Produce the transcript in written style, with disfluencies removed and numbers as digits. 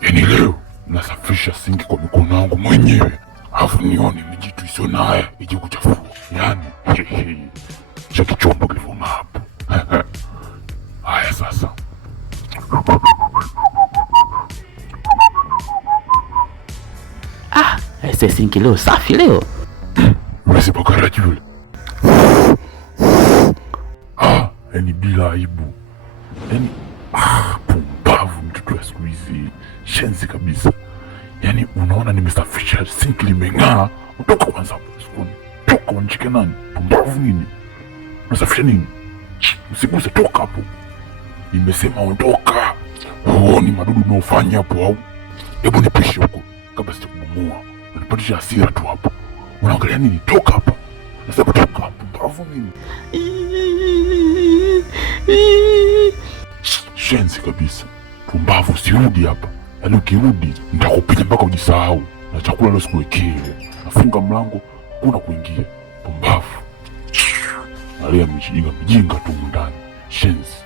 Yaani leo nasafisha sinki kwa mikono yangu mwenyewe, alafu nione mijitu isio naye iji kuchafua. Yaani cha kichombo kilivuma hapo. Haya sasa. Ese sinki leo safi leo. Unasipokaraji yule. Yaani bila aibu. Yaani pumbavu mtoto wa siku hizi. Shenzi kabisa. Yaani unaona nimesafisha sinki limeng'aa. Utoka kwanza hapo sikuni. Toka wanjike nani? Pumbavu nini? Unasafisha nini? Usiguse, toka hapo. Nimesema ondoka. Huoni madudu unaofanya hapo au? Hebu nipishe huko kabla sijakubomoa. Unipatisha hasira tu hapo. Unaangalia nini? Toka hapa. Nasema toka hapo. Pumbavu nini? Shenzi kabisa. Pumbavu, usirudi hapa. Yaani ukirudi nitakupiga mpaka ujisahau. Na chakula leo sikuwekee. Nafunga mlango, kuna kuingia. Pumbavu. Nalia mjinga tu ndani. Shenzi.